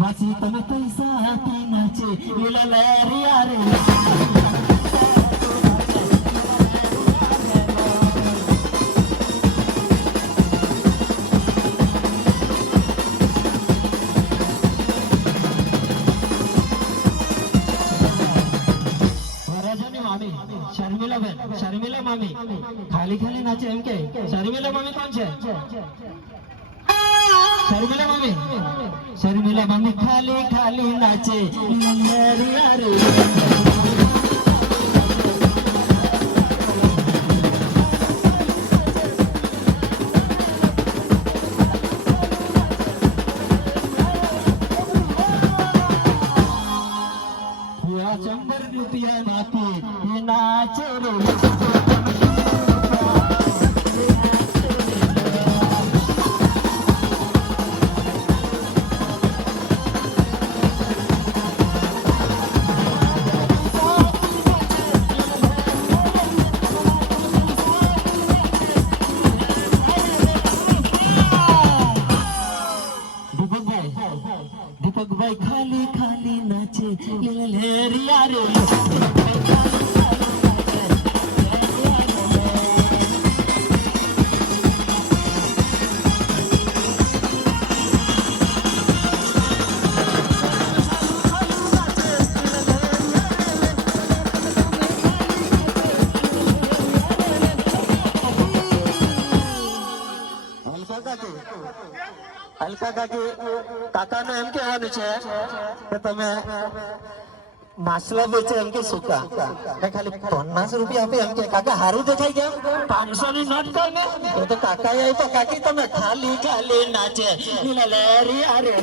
માસી તમે પૈસા આપી નાચે લીલા લહેરિયા રે शर्मिला मामी खाली खाली नाचे एम के शर्मिला मामी कौन है शर्मिला मामी खाली खाली नाचे लहरिया रे ₹100 नाती नाचे रे दीपक भाई खाली खाली नाचे लहरिया रे अलका काकी काका ने एम कहेवानुं छे के तमे मासला बेचे एम के सूका खाली ₹50 आपे एम के काका हारू देखाई गया 500 ની નોટ કર ને તો કાકા એ તો કાકી તમે ખાલી ખાલી નાચે લહેરિયા રે